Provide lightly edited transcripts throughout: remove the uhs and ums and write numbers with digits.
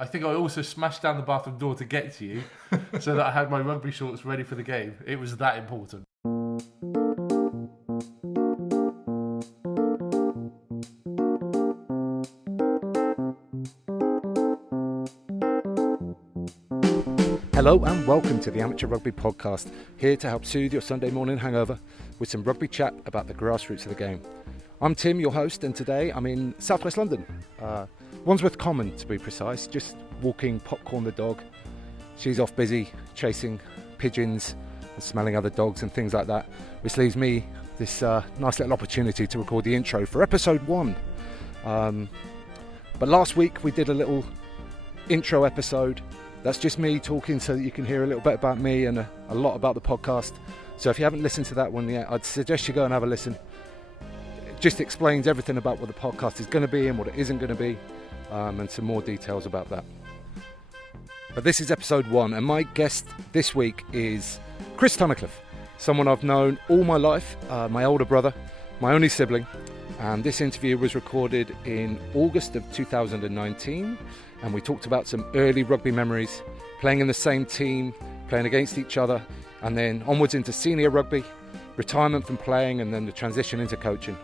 I think I also smashed down the bathroom door to get to you so that I had my rugby shorts ready for the game. It was that important. Hello and welcome to the Amateur Rugby Podcast, here to help soothe your Sunday morning hangover with some rugby chat about the grassroots of the game. I'm Tim, your host, and today I'm in southwest London, Wandsworth Common to be precise, just walking Popcorn the dog. She's off busy chasing pigeons and smelling other dogs and things like that, which leaves me this nice little opportunity to record the intro for episode 1. But last week we did a little intro episode. That's just me talking so that you can hear a little bit about me and a lot about the podcast. So if you haven't listened to that one yet, I'd suggest you go and have a listen. It just explains everything about what the podcast is going to be and what it isn't going to be, and some more details about that. But this is episode 1, and my guest this week is Chris Tunnicliff, someone I've known all my life, my older brother, my only sibling, and this interview was recorded in August of 2019. And we talked about some early rugby memories, playing in the same team, playing against each other, and then onwards into senior rugby, retirement from playing, and then the transition into coaching.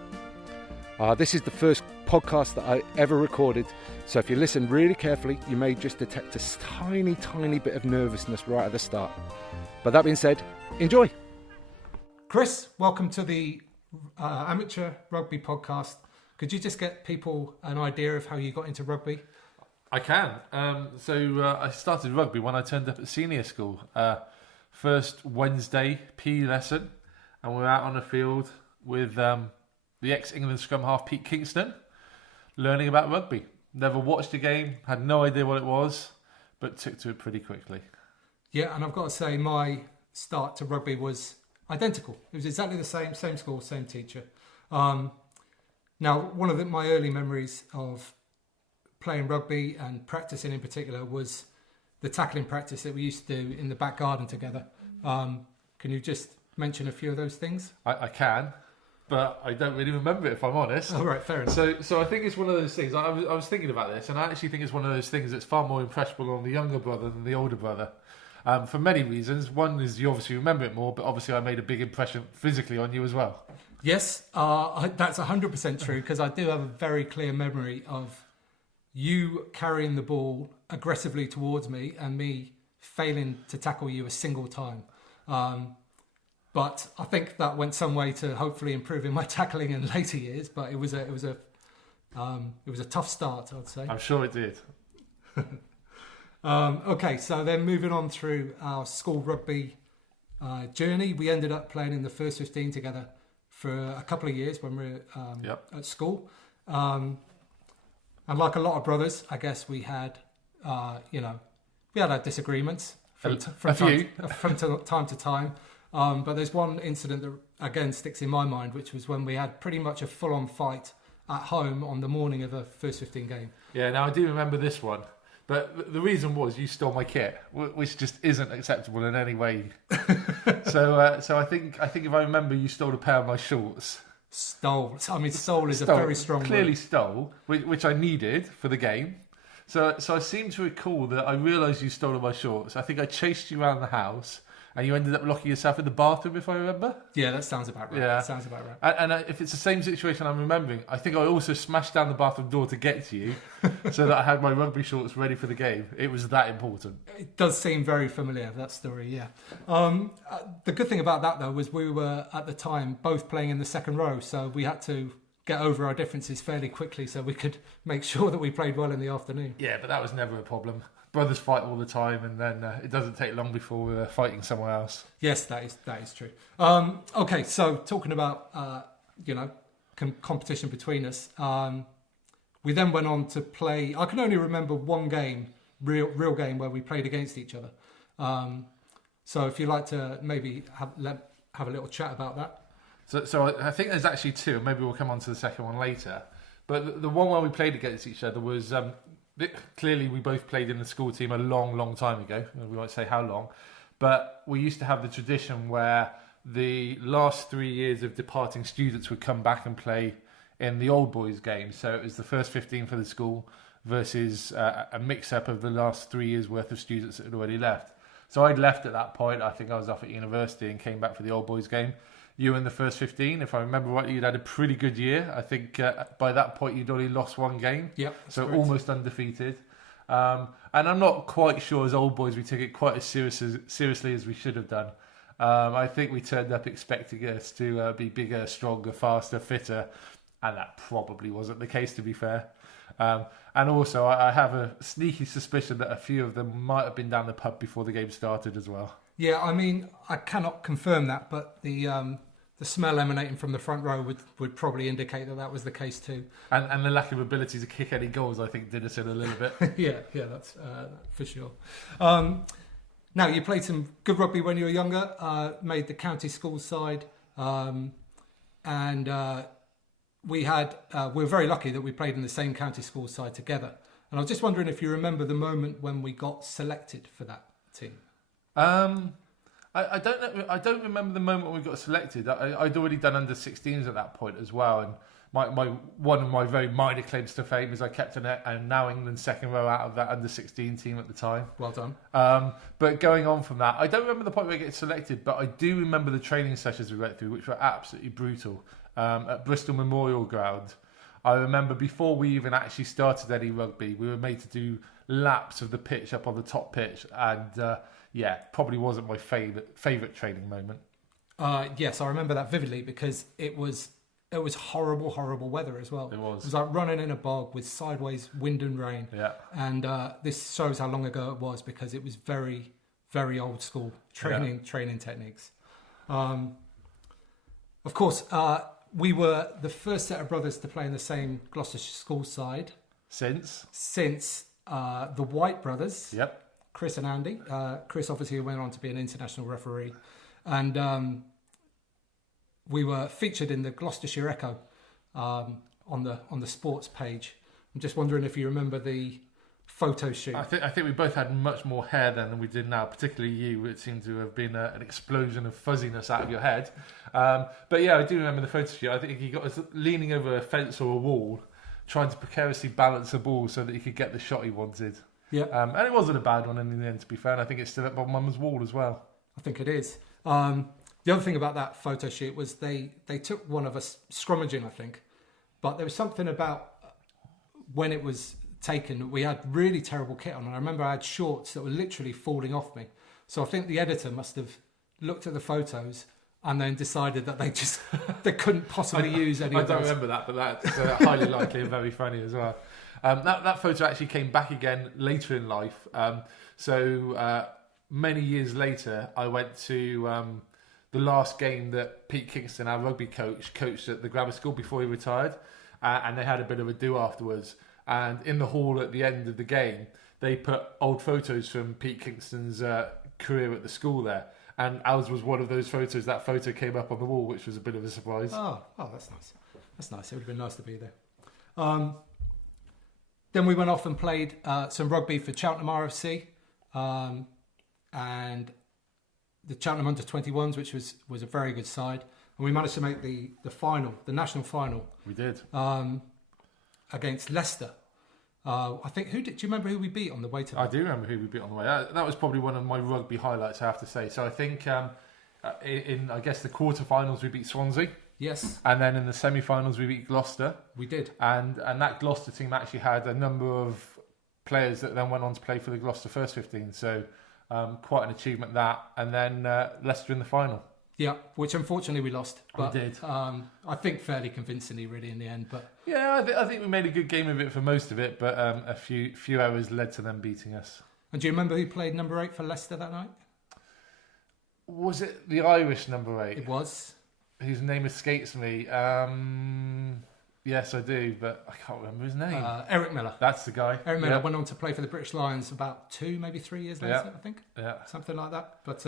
This is the first podcast that I ever recorded, so if you listen really carefully, you may just detect a tiny bit of nervousness right at the start. But that being said, enjoy. Chris, welcome to the Amateur Rugby Podcast. Could you just get people an idea of how you got into rugby? I can. I started rugby when I turned up at senior school. First Wednesday PE lesson, and we're out on the field with the ex-England scrum half Pete Kingston, learning about rugby. Never watched a game, had no idea what it was, but took to it pretty quickly. Yeah, and I've got to say my start to rugby was identical. It was exactly the same school, same teacher. Now, one of my early memories of playing rugby and practicing in particular was the tackling practice that we used to do in the back garden together. Can you just mention a few of those things? I can, but I don't really remember it, if I'm honest. All right, fair enough. So I think it's one of those things. I was thinking about this, and I actually think it's one of those things that's far more impressionable on the younger brother than the older brother. For many reasons. One is you obviously remember it more, but obviously I made a big impression physically on you as well. Yes, that's 100% true, because I do have a very clear memory of you carrying the ball aggressively towards me and me failing to tackle you a single time. But I think that went some way to hopefully improving my tackling in later years. But it was a tough start, I'd say. I'm sure it did. Okay, so then moving on through our school rugby journey, we ended up playing in the first 15 together for a couple of years when we were at school. And like a lot of brothers, I guess we had, we had our disagreements from time to time. But there's one incident that, again, sticks in my mind, which was when we had pretty much a full-on fight at home on the morning of a first 15 game. Yeah, now I do remember this one. But the reason was you stole my kit, which just isn't acceptable in any way. So I think if I remember, you stole a pair of my shorts. Stole. I mean, stole is a very strong word. Clearly stole, which I needed for the game. So I seem to recall that I realised you stole my shorts. I think I chased you around the house, and you ended up locking yourself in the bathroom, if I remember. Yeah, that sounds about right. Yeah. That sounds about right. And if it's the same situation I'm remembering, I think I also smashed down the bathroom door to get to you so that I had my rugby shorts ready for the game. It was that important. It does seem very familiar, that story, yeah. The good thing about that, though, was we were, at the time, both playing in the second row, so we had to get over our differences fairly quickly so we could make sure that we played well in the afternoon. Yeah, but that was never a problem. Brothers fight all the time, and then it doesn't take long before we're fighting somewhere else. Yes, that is true. Okay, so talking about competition between us, we then went on to play. I can only remember one game, real game, where we played against each other. So if you'd like to maybe have a little chat about that. So I think there's actually two. Maybe we'll come on to the second one later. But the one where we played against each other was clearly we both played in the school team a long time ago. We won't say how long, but we used to have the tradition where the last 3 years of departing students would come back and play in the old boys game. So it was the first 15 for the school versus a mix-up of the last 3 years' worth of students that had already left. So I'd left at that point. I think I was off at university and came back for the old boys game. You were in the first 15. If I remember rightly, you'd had a pretty good year. I think by that point you'd only lost one game. Yep. So almost undefeated. And I'm not quite sure as old boys we took it quite as seriously as we should have done. I think we turned up expecting us to be bigger, stronger, faster, fitter. And that probably wasn't the case, to be fair. And also, I have a sneaky suspicion that a few of them might have been down the pub before the game started as well. Yeah, I mean, I cannot confirm that, but the smell emanating from the front row would probably indicate that was the case too. And the lack of ability to kick any goals, I think, did us in a little bit. yeah, that's for sure. Now, you played some good rugby when you were younger, made the county school side, and we were very lucky that we played in the same county school side together. And I was just wondering if you remember the moment when we got selected for that team. I don't know. I don't remember the moment when we got selected. I'd already done under 16s at that point as well, and one of my very minor claims to fame is I kept a now England second row out of that under 16 team at the time. Well done. But going on from that, I don't remember the point where we get selected, but I do remember the training sessions we went through, which were absolutely brutal. At Bristol Memorial Ground, I remember before we even actually started any rugby, we were made to do laps of the pitch up on the top pitch, and probably wasn't my favourite training moment. Yes, I remember that vividly because it was horrible weather as well. It was like running in a bog with sideways wind and rain. Yeah. And this shows how long ago it was because it was very, very old school training techniques. Of course, we were the first set of brothers to play in the same Gloucestershire school side since the White brothers. Yep. Chris and Andy. Chris obviously went on to be an international referee, and we were featured in the Gloucestershire Echo on the sports page. I'm just wondering if you remember the photo shoot. I think we both had much more hair then than we did now, particularly you. It seemed to have been an explosion of fuzziness out of your head. But yeah, I do remember the photo shoot. I think he got us leaning over a fence or a wall, trying to precariously balance a ball so that he could get the shot he wanted. Yeah. And it wasn't a bad one in the end, to be fair. And I think it's still up on Mum's wall as well. I think it is. The other thing about that photo shoot was they took one of us scrummaging, I think. But there was something about when it was taken, we had really terrible kit on. And I remember I had shorts that were literally falling off me. So I think the editor must have looked at the photos and then decided that they couldn't possibly use any of those. I don't remember that, but that's highly likely and very funny as well. That photo actually came back again later in life. So many years later, I went to the last game that Pete Kingston, our rugby coach, coached at the grammar school before he retired. And they had a bit of a do afterwards. And in the hall at the end of the game, they put old photos from Pete Kingston's career at the school there. And ours was one of those photos. That photo came up on the wall, which was a bit of a surprise. Oh, that's nice. That's nice. It would have been nice to be there. Then we went off and played some rugby for Cheltenham RFC. And the Cheltenham under-21s, which was a very good side. And we managed to make the final, the national final. We did. Against Leicester. I think, do you remember who we beat on the way to that? I do remember who we beat on the way. That was probably one of my rugby highlights, I have to say. So I think in I guess the quarterfinals we beat Swansea. Yes. And then in the semi-finals we beat Gloucester. We did. And that Gloucester team actually had a number of players that then went on to play for the Gloucester first 15. So quite an achievement that. And then Leicester in the final. Yeah, which unfortunately we lost. But, we did. I think fairly convincingly, really, in the end. But yeah, I think we made a good game of it for most of it, but a few errors led to them beating us. And do you remember who played number 8 for Leicester that night? Was it the Irish number 8? It was. Whose name escapes me. Yes, I do, but I can't remember his name. Eric Miller. That's the guy. Eric Miller went on to play for the British Lions about 2, maybe 3 years later, I think. Yeah. Something like that. But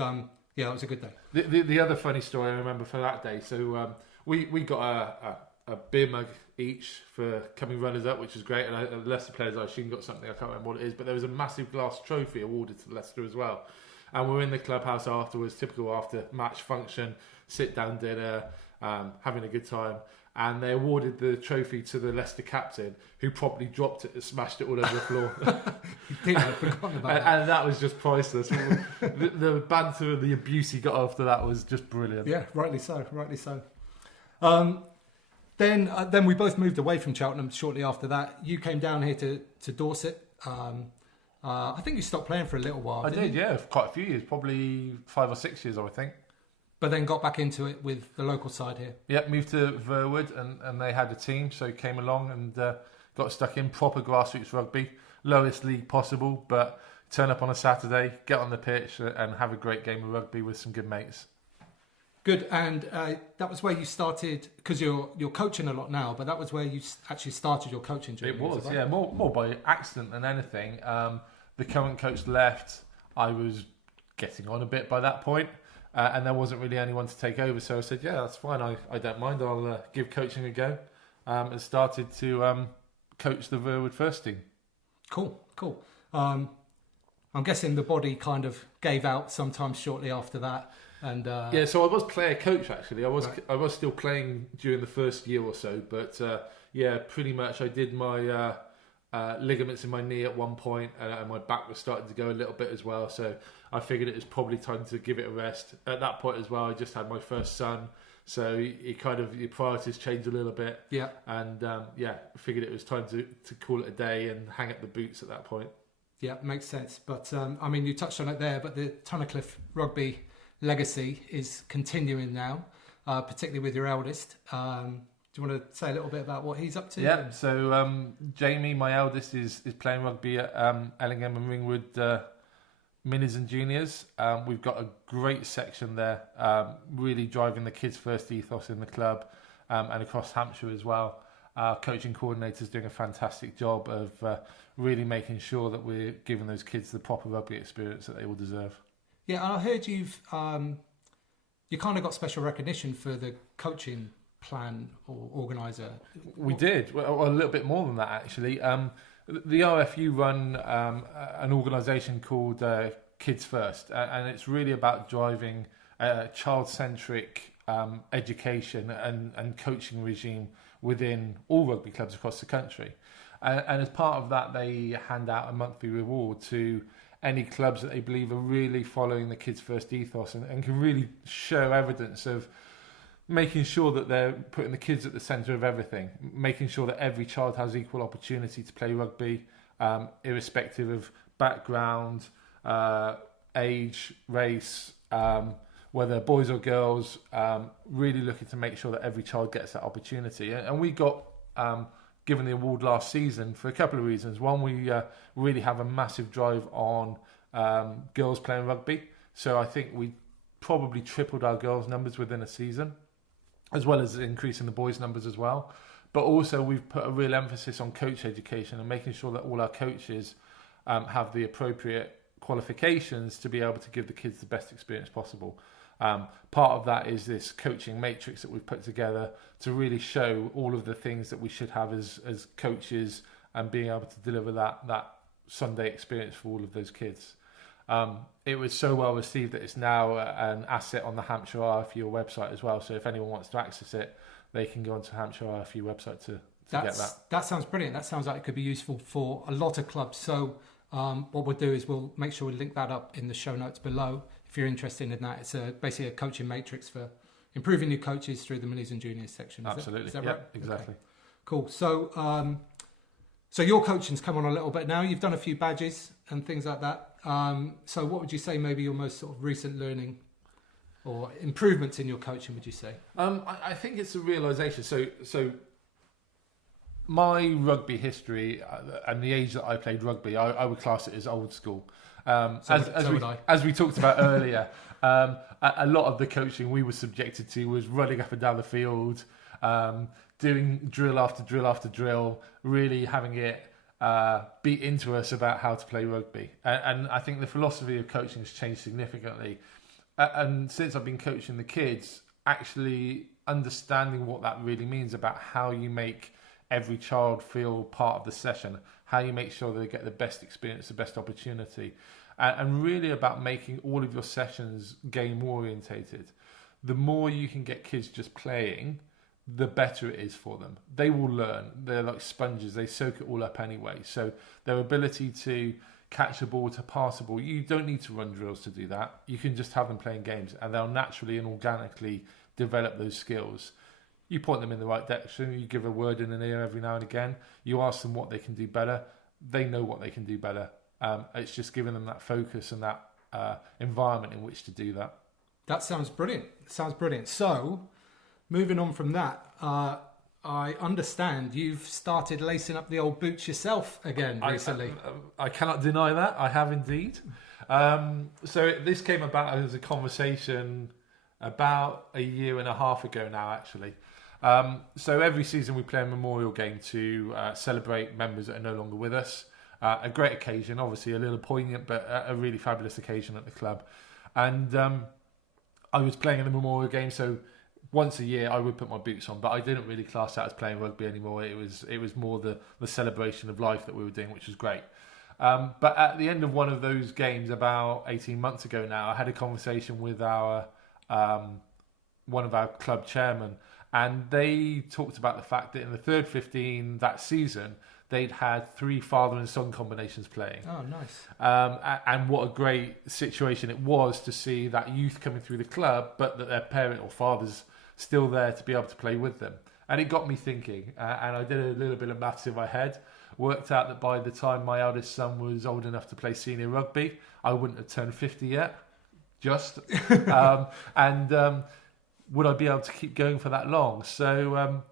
yeah, it was a good day. The other funny story I remember for that day, so we got a beer mug each for coming runners-up, which was great, and the Leicester players, I assume, got something, I can't remember what it is, but there was a massive glass trophy awarded to Leicester as well. And we were in the clubhouse afterwards, typical after-match function, sit-down dinner, having a good time, and they awarded the trophy to the Leicester captain, who probably dropped it and smashed it all over the floor. He did, I'd forgotten about that. And that was just priceless. The banter and the abuse he got after that was just brilliant. Yeah, rightly so. Then we both moved away from Cheltenham shortly after that. You came down here to Dorset. I think you stopped playing for a little while. I did, yeah, for quite a few years, probably 5 or 6 years, I think. But then got back into it with the local side here. Yeah, moved to Verwood and they had a team, so came along and got stuck in proper grassroots rugby, lowest league possible, but turn up on a Saturday, get on the pitch and have a great game of rugby with some good mates. Good, and that was where you started, because you're coaching a lot now, but that was where you actually started your coaching journey. It was, yeah, more by accident than anything. The current coach left, I was getting on a bit by that point. And there wasn't really anyone to take over, so I said, yeah, that's fine, I don't mind, I'll give coaching a go, and started to coach the Verwood first team. Cool. I'm guessing the body kind of gave out sometime shortly after that. And yeah, so I was player coach actually. I was still playing during the first year or so, but yeah, pretty much I did my ligaments in my knee at one point, and my back was starting to go a little bit as well, so I figured it was probably time to give it a rest. At that point as well, I just had my first son, so your priorities change a little bit. Yeah. And figured it was time to call it a day and hang up the boots at that point. Yeah, makes sense. But I mean, you touched on it there, but the Tunnicliff rugby legacy is continuing now, particularly with your eldest. Do you want to say a little bit about what he's up to? Yeah, so Jamie, my eldest, is playing rugby at Ellingham and Ringwood Minis and Juniors. We've got a great section there, really driving the kids first ethos in the club, and across Hampshire as well. Our coaching coordinator's doing a fantastic job of really making sure that we're giving those kids the proper rugby experience that they will deserve. Yeah, and I heard you kind of got special recognition for the coaching plan or organiser. We did, well, a little bit more than that actually. The RFU run an organisation called Kids First, and it's really about driving a child-centric education and coaching regime within all rugby clubs across the country. And as part of that, they hand out a monthly reward to any clubs that they believe are really following the Kids First ethos and can really show evidence of making sure that they're putting the kids at the centre of everything, making sure that every child has equal opportunity to play rugby, irrespective of background, age, race, whether boys or girls, really looking to make sure that every child gets that opportunity. And we got given the award last season for a couple of reasons. One, we really have a massive drive on girls playing rugby. So I think we probably tripled our girls' numbers within a season, as well as increasing the boys' numbers as well. But also we've put a real emphasis on coach education and making sure that all our coaches have the appropriate qualifications to be able to give the kids the best experience possible. Part of that is this coaching matrix that we've put together to really show all of the things that we should have as coaches and being able to deliver that Sunday experience for all of those kids. It was so well received that it's now an asset on the Hampshire RFU website as well. So if anyone wants to access it, they can go onto the Hampshire RFU website to get that. That sounds brilliant. That sounds like it could be useful for a lot of clubs. So what we'll do is we'll make sure we link that up in the show notes below if you're interested in that. It's basically a coaching matrix for improving your coaches through the minis and juniors section. Absolutely. Is that right? Okay. Exactly. Cool. So so your coaching's come on a little bit now. You've done a few badges and things like that. So what would you say maybe your most sort of recent learning or improvements in your coaching, would you say? I think it's a realisation. So my rugby history and the age that I played rugby, I would class it as old school. As we talked about earlier, a lot of the coaching we were subjected to was running up and down the field, doing drill after drill after drill, really having it beat into us about how to play rugby. And I think the philosophy of coaching has changed significantly. And since I've been coaching the kids, actually understanding what that really means about how you make every child feel part of the session, how you make sure they get the best experience, the best opportunity, and really about making all of your sessions game orientated. The more you can get kids just playing, the better it is for them. They will learn. They're like sponges. They soak it all up anyway. So their ability to catch the ball, to pass the ball, you don't need to run drills to do that. You can just have them playing games, and they'll naturally and organically develop those skills. You point them in the right direction. You give a word in an ear every now and again. You ask them what they can do better. They know what they can do better. It's just giving them that focus and that environment in which to do that. That sounds brilliant. So, moving on from that, I understand you've started lacing up the old boots yourself again recently. I cannot deny that. I have indeed. So this came about as a conversation about a year and a half ago now, actually. So every season we play a memorial game to celebrate members that are no longer with us. A great occasion, obviously a little poignant, but a really fabulous occasion at the club. And I was playing in the memorial game, so once a year I would put my boots on, but I didn't really class that as playing rugby anymore. It was more the celebration of life that we were doing, which was great. But at the end of one of those games, about 18 months ago now, I had a conversation with our one of our club chairmen, and they talked about the fact that in the third 15 that season, they'd had 3 father and son combinations playing. Oh, nice. And what a great situation it was to see that youth coming through the club, but that their parent or father's still there to be able to play with them. And it got me thinking, and I did a little bit of maths in my head, worked out that by the time my eldest son was old enough to play senior rugby, I wouldn't have turned 50 yet, just. Would I be able to keep going for that long? So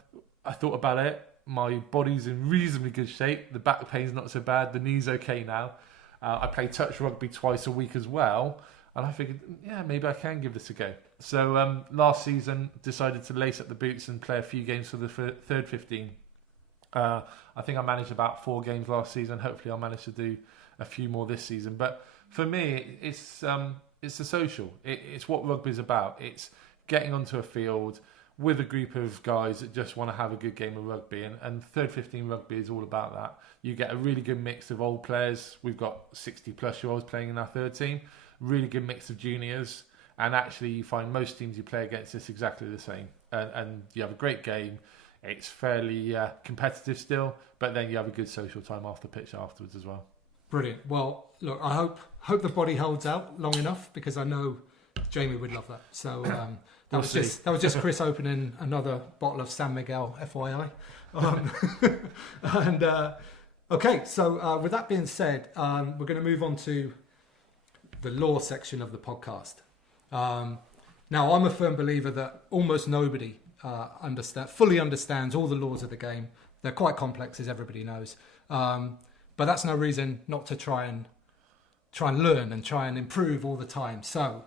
I thought about it. My body's in reasonably good shape. The back pain's not so bad. The knee's okay now. I play touch rugby twice a week as well. And I figured, yeah, maybe I can give this a go. So last season, decided to lace up the boots and play a few games for the third 15. I think I managed about 4 games last season. Hopefully I'll manage to do a few more this season. But for me, it's the social. It's what rugby's about. It's getting onto a field with a group of guys that just want to have a good game of rugby. And third 15 rugby is all about that. You get a really good mix of old players. We've got 60 plus year olds playing in our third team. Really good mix of juniors. And actually you find most teams you play against is exactly the same. And you have a great game. It's fairly competitive still, but then you have a good social time off the pitch afterwards as well. Brilliant. Well, look, I hope the body holds out long enough, because I know Jamie would love that. So that was just Chris opening another bottle of San Miguel, FYI. Okay, so with that being said, we're going to move on to the law section of the podcast. Now, I'm a firm believer that almost nobody fully understands all the laws of the game. They're quite complex, as everybody knows. But that's no reason not to try and learn and try and improve all the time. So,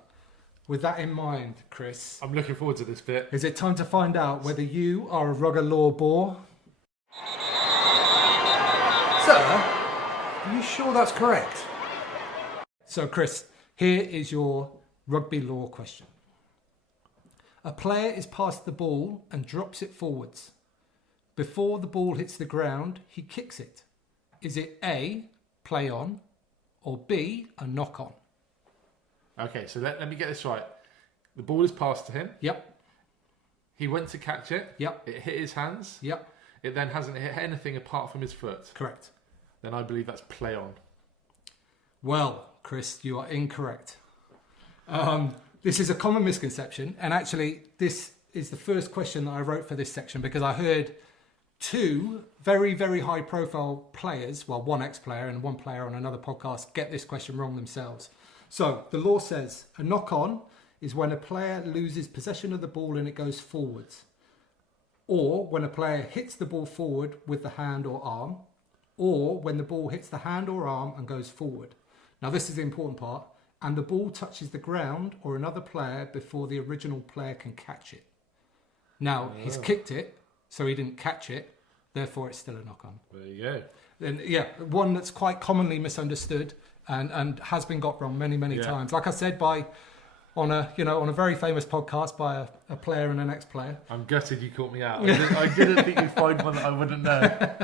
with that in mind, Chris, I'm looking forward to this bit. Is it time to find out whether you are a rugger law bore? Sir, are you sure that's correct? So, Chris, here is your rugby law question. A player is passed the ball and drops it forwards. Before the ball hits the ground, he kicks it. Is it A, play on, or B, a knock on? Okay, so let me get this right. The ball is passed to him. Yep. He went to catch it. Yep. It hit his hands. Yep. It then hasn't hit anything apart from his foot. Correct. Then I believe that's play on. Well, Chris, you are incorrect. This is a common misconception, and actually this is the first question that I wrote for this section, because I heard 2 very, very high profile players, well, one ex-player and one player on another podcast, get this question wrong themselves. So the law says a knock on is when a player loses possession of the ball and it goes forwards, or when a player hits the ball forward with the hand or arm, or when the ball hits the hand or arm and goes forward. Now this is the important part. And the ball touches the ground or another player before the original player can catch it. Now, he's kicked it, so he didn't catch it, therefore it's still a knock-on. There you go. And yeah, one that's quite commonly misunderstood and has been got wrong many times. Like I said, on a very famous podcast by a player and an ex-player. I'm gutted you caught me out. I didn't think you'd find one that I wouldn't know.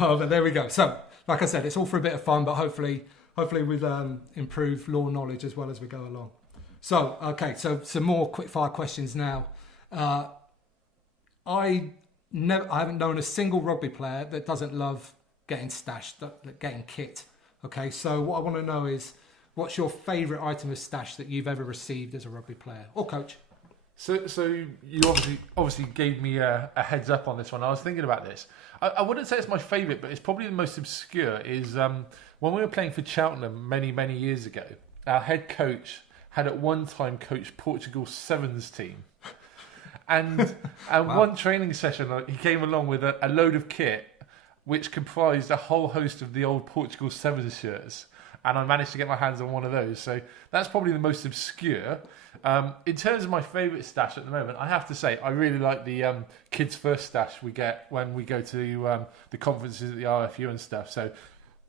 Oh, but there we go. So, like I said, it's all for a bit of fun, but hopefully we'll improve law knowledge as well as we go along. So, okay, so some more quick-fire questions now. I haven't known a single rugby player that doesn't love getting stashed, getting kit. Okay, so what I want to know is, what's your favourite item of stash that you've ever received as a rugby player or coach? So you obviously gave me a heads up on this one. I was thinking about this. I wouldn't say it's my favourite, but it's probably the most obscure. Is when we were playing for Cheltenham many years ago, our head coach had at one time coached Portugal's sevens team, and Wow. one training session he came along with a load of kit, which comprised a whole host of the old Portugal sevens shirts. And I managed to get my hands on one of those. So that's probably the most obscure. In terms of my favourite stash at the moment, I have to say I really like the kids first stash we get when we go to the conferences at the RFU and stuff. So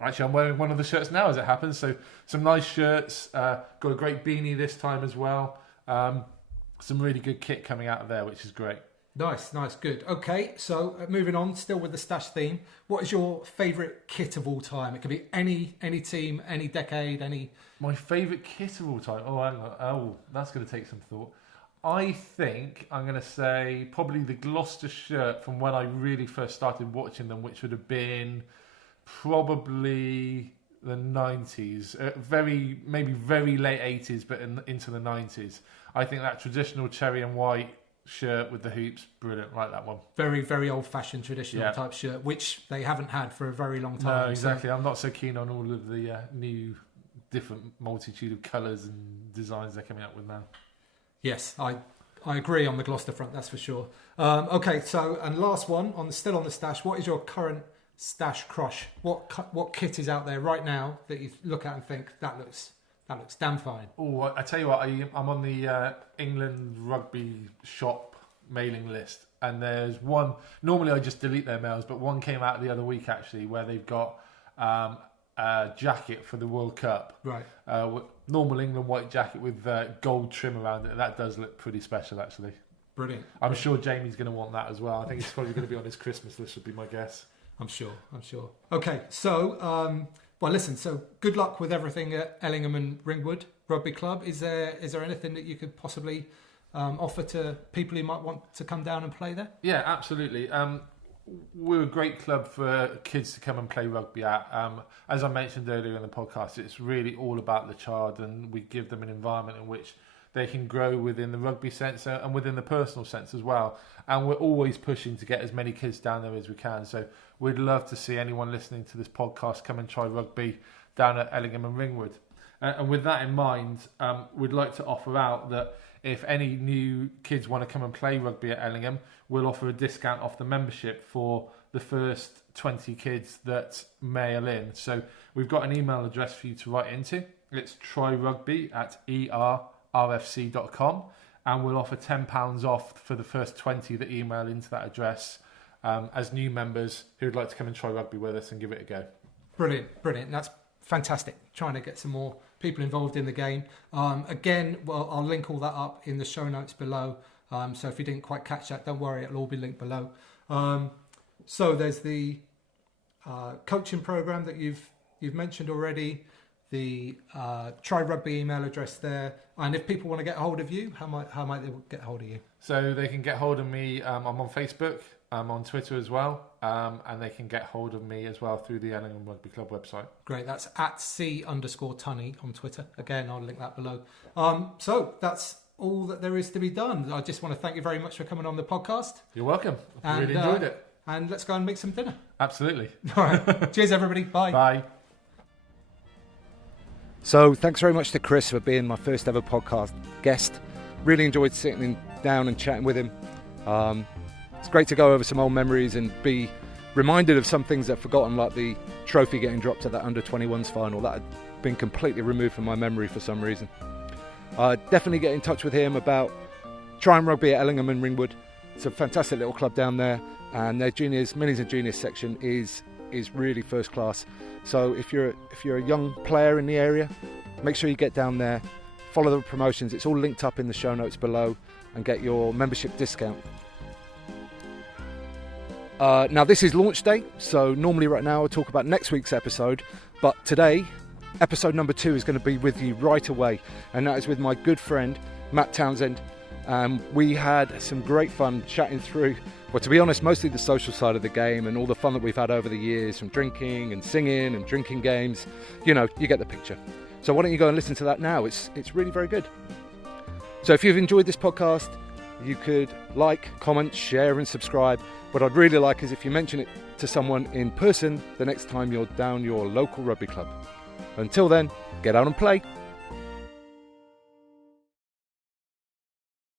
actually I'm wearing one of the shirts now as it happens. So some nice shirts, got a great beanie this time as well. Some really good kit coming out of there, which is great. Nice, good. Okay, so moving on, still with the stash theme. What is your favourite kit of all time? It could be any team, any decade, any... My favourite kit of all time? Oh, hang on. Oh, that's going to take some thought. I think I'm going to say probably the Gloucestershire shirt from when I really first started watching them, which would have been probably the 90s. Maybe very late 80s, but into the 90s. I think that traditional cherry and white shirt with the hoops, brilliant, like that one. Very, very old-fashioned traditional type shirt, which they haven't had for a very long time. No, exactly. So I'm not so keen on all of the new different multitude of colours and designs they're coming up with now. Yes, I agree on the Gloucester front, that's for sure. Okay, so, and last one, still on the stash, what is your current stash crush? What kit is out there right now that you look at and think, that looks damn fine? Oh, I tell you what, I'm on the England rugby shop mailing list, and there's one. Normally, I just delete their mails, but one came out the other week actually, where they've got a jacket for the World Cup. Right. Normal England white jacket with gold trim around it. That does look pretty special, actually. Brilliant. I'm sure Jamie's going to want that as well. I think it's probably going to be on his Christmas list, would be my guess. I'm sure. Okay, so well, listen. So good luck with everything at Ellingham and Ringwood Rugby Club. Is there anything that you could possibly offer to people who might want to come down and play there? Yeah, absolutely. We're a great club for kids to come and play rugby at. As I mentioned earlier in the podcast, it's really all about the child, and we give them an environment in which they can grow within the rugby sense and within the personal sense as well. And we're always pushing to get as many kids down there as we can. So we'd love to see anyone listening to this podcast come and try rugby down at Ellingham and Ringwood. And with that in mind, we'd like to offer out that if any new kids want to come and play rugby at Ellingham, we'll offer a discount off the membership for the first 20 kids that mail in. So we've got an email address for you to write into. It's tryrugby@errfc.com, and we'll offer £10 off for the first 20 that email into that address as new members who'd like to come and try rugby with us and give it a go. Brilliant. That's fantastic. Trying to get some more people involved in the game. Again, well, I'll link all that up in the show notes below. So if you didn't quite catch that, don't worry, it'll all be linked below. So there's the coaching program that you've mentioned already, the Try Rugby email address there, and if people want to get hold of you, how might they get hold of you? So they can get hold of me. I'm on Facebook. I'm on Twitter as well, and they can get hold of me as well through the Ellingham Rugby Club website. Great, that's @C_Tunny on Twitter. Again, I'll link that below. So that's all that there is to be done. I just want to thank you very much for coming on the podcast. You're welcome. I really enjoyed it. And let's go and make some dinner. Absolutely. All right. Cheers, everybody. Bye. Bye. So thanks very much to Chris for being my first ever podcast guest. Really enjoyed sitting down and chatting with him. It's great to go over some old memories and be reminded of some things I've forgotten, like the trophy getting dropped at that under-21s final. That had been completely removed from my memory for some reason. Definitely get in touch with him about trying rugby at Ellingham and Ringwood. It's a fantastic little club down there, and their minis and juniors section is really first class. So if you're a young player in the area, make sure you get down there, follow the promotions. It's all linked up in the show notes below, and get your membership discount. Now this is launch day, so normally right now I'll talk about next week's episode, but today, episode number 2 is going to be with you right away, and that is with my good friend Matt Townsend. We had some great fun chatting through, well, to be honest, mostly the social side of the game and all the fun that we've had over the years, from drinking and singing and drinking games. You know, you get the picture. So why don't you go and listen to that now? It's really very good. So if you've enjoyed this podcast, you could like, comment, share and subscribe. What I'd really like is if you mention it to someone in person the next time you're down your local rugby club. Until then, get out and play.